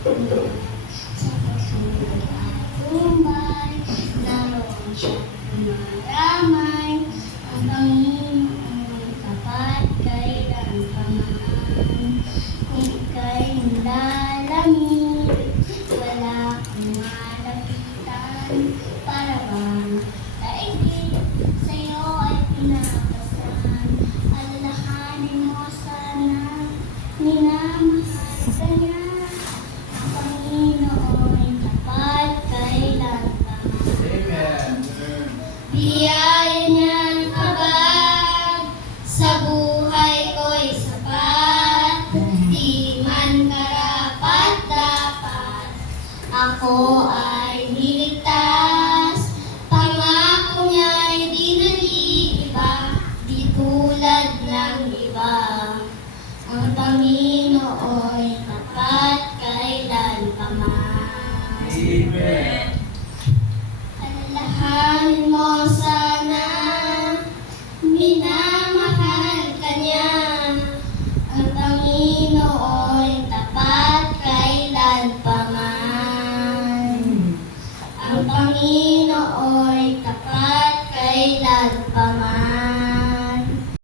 Sa kasunod at tumbay, naroon siya umaramay. Ang Panginoon tapat kailan pa man. Kung ika'y nilalamig, wala kang malapitan. Para bang daigdig sa'yo ay pinapasan. Alalahanin mo sana, minamahal ka niya. Ang Panginoon tapat kailan pa man. Biyaya niyang habag sa buhay ko'y sapat. Di man karapat dapat ako ay niligtas. Pangako niya'y di nag-iiba, di tulad ng iba. Ang Panginoon tapat kailan pa man. Amen. Alalahanin mo sana, minamahal